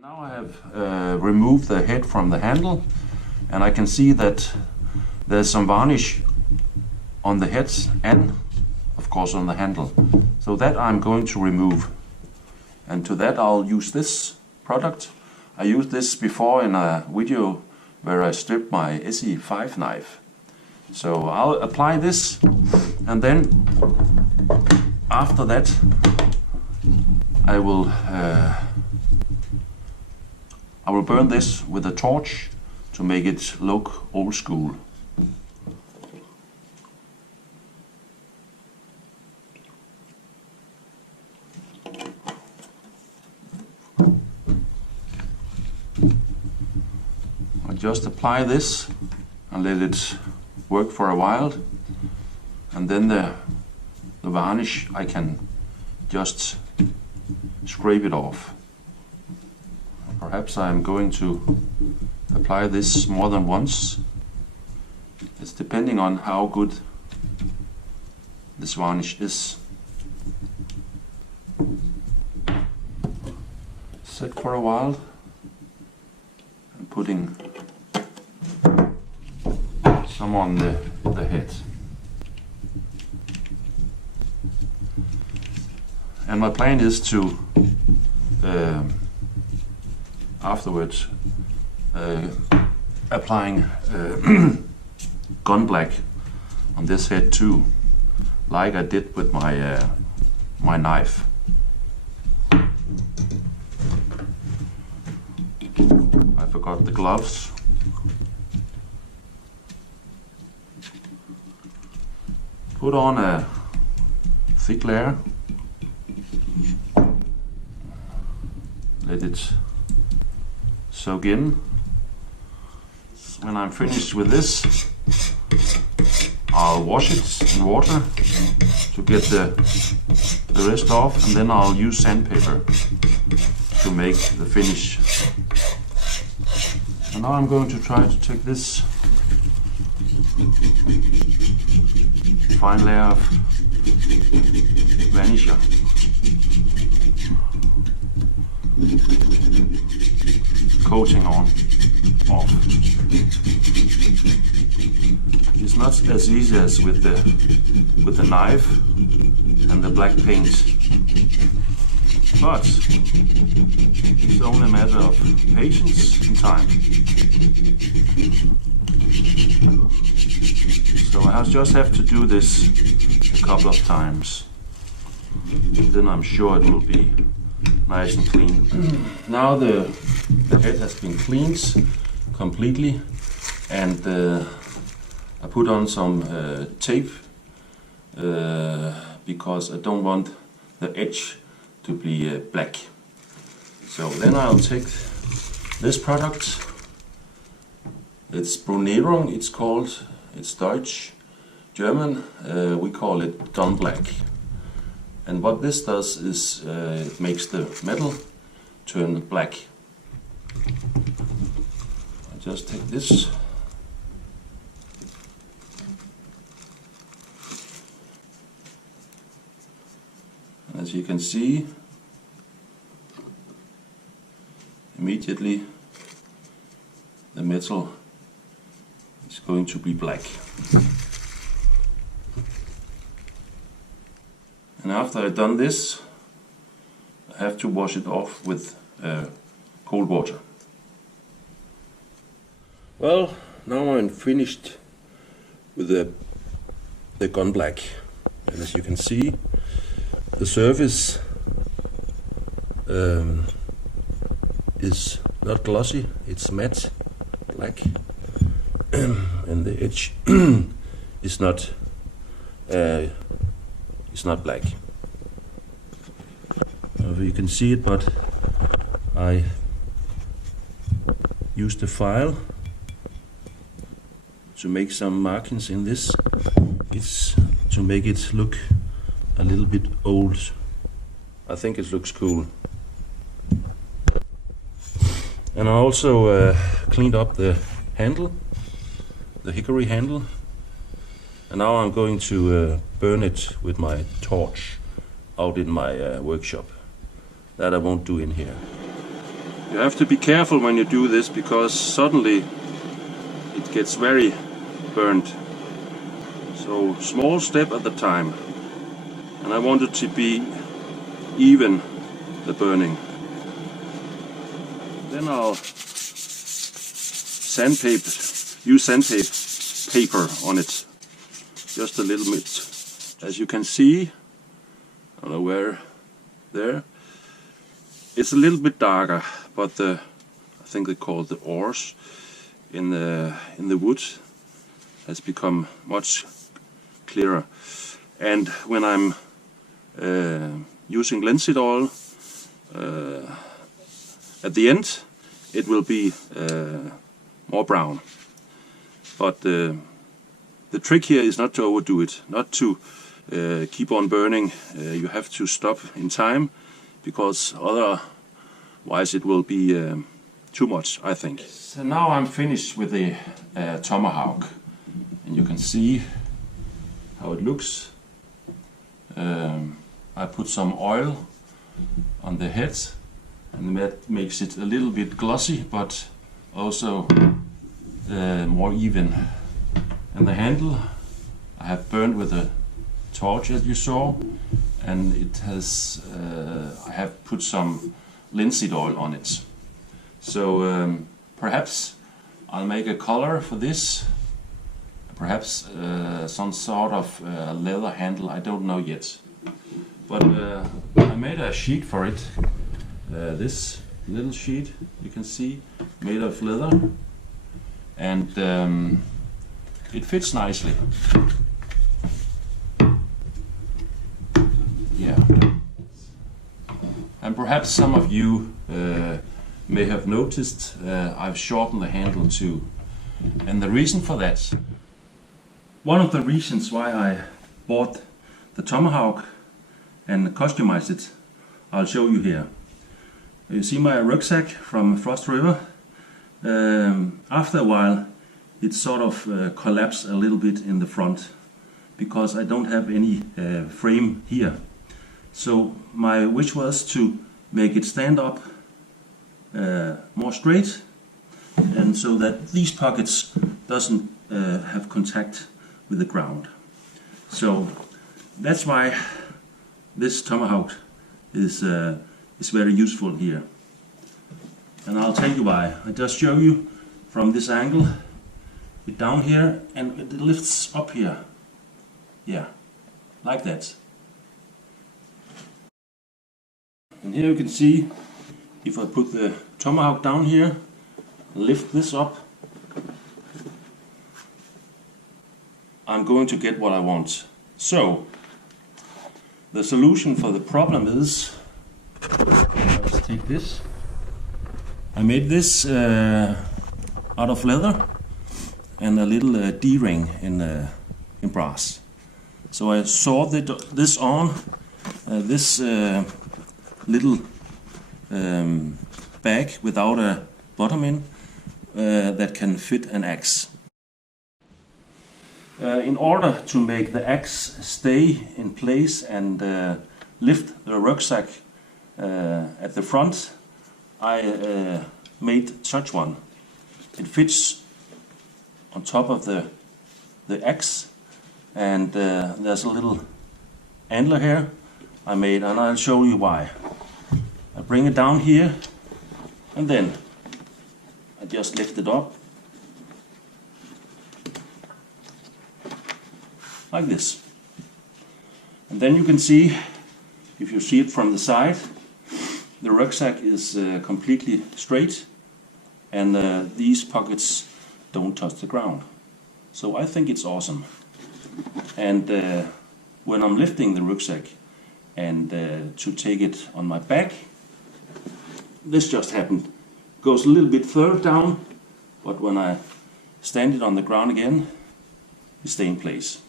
Now I have removed the head from the handle, and I can see that there's some varnish on the heads and of course on the handle. So that I'm going to remove, and to that I'll use this product. I used this before in a video where I stripped my SE5 knife. So I'll apply this, and then after that I will burn this with a torch to make it look old school. I just apply this and let it work for a while, and then the varnish I can just scrape it off. Perhaps I'm going to apply this more than once. It's depending on how good this varnish is. Set for a while and putting some on the head. And my plan is to afterwards applying gun black on this head too, like I did with my my knife. I forgot the gloves. Put on a thick layer. Let it soak in. When I'm finished with this, I'll wash it in water to get the rest off, and then I'll use sandpaper to make the finish. And now I'm going to try to take this fine layer of varnisher, coating off. It's not as easy as with the knife and the black paint, but it's only a matter of patience and time. So I just have to do this a couple of times, then I'm sure it will be nice and clean. Now the head has been cleaned completely, and I put on some tape because I don't want the edge to be black. So then I'll take this product. It's Brunierung, it's called. It's Dutch, German. We call it gun black. And what this does is it makes the metal turn black. I just take this. And as you can see, immediately the metal is going to be black. And after I've done this, I have to wash it off with cold water. Well, now I'm finished with the gun black, and as you can see, the surface is not glossy, it's matte black, and the edge is not black. You can see it, but I used a file to make some markings in this. It's to make it look a little bit old. I think it looks cool. And I also cleaned up the handle, the hickory handle, and now I'm going to burn it with my torch out in my workshop. That I won't do in here. You have to be careful when you do this, because suddenly it gets very burned. So small step at a time. And I want it to be even, the burning. Then I'll use sandpaper on it, just a little bit. As you can see, I don't know where, there. It's a little bit darker, but I think they call it the ores in the wood has become much clearer. And when I'm using linseed oil at the end, it will be more brown. But the trick here is not to overdo it, not to keep on burning. You have to stop in time, because otherwise it will be too much, I think. So now I'm finished with the tomahawk, and you can see how it looks. I put some oil on the head, and that makes it a little bit glossy, but also more even. And the handle I have burned with a torch, as you saw, and it has I have put some linseed oil on it. So perhaps I'll make a color for this, perhaps some sort of leather handle, I don't know yet. But I made a sheet for it, this little sheet you can see, made of leather, and it fits nicely. Yeah. And perhaps some of you may have noticed I've shortened the handle too. And the reason for that, one of the reasons why I bought the Tomahawk and customized it, I'll show you here. You see my rucksack from Frost River? After a while it sort of collapsed a little bit in the front, because I don't have any frame here. So my wish was to make it stand up more straight, and so that these pockets doesn't have contact with the ground. So that's why this Tomahawk is very useful here. And I'll tell you why. I just show you from this angle, it down here, and it lifts up here. Yeah, like that. And here you can see, if I put the Tomahawk down here, lift this up, I'm going to get what I want. So, the solution for the problem is, let's take this. I made this out of leather and a little D-ring in brass. So I sawed this on this little bag without a bottom in that can fit an axe. In order to make the axe stay in place and lift the rucksack at the front, I made such one. It fits on top of the axe, and there's a little antler here I made, and I'll show you why. I bring it down here, and then I just lift it up like this. And then you can see, if you see it from the side, the rucksack is completely straight, and these pockets don't touch the ground. So I think it's awesome. And when I'm lifting the rucksack and to take it on my back, this just happened. Goes a little bit further down, but when I stand it on the ground again, it stays in place.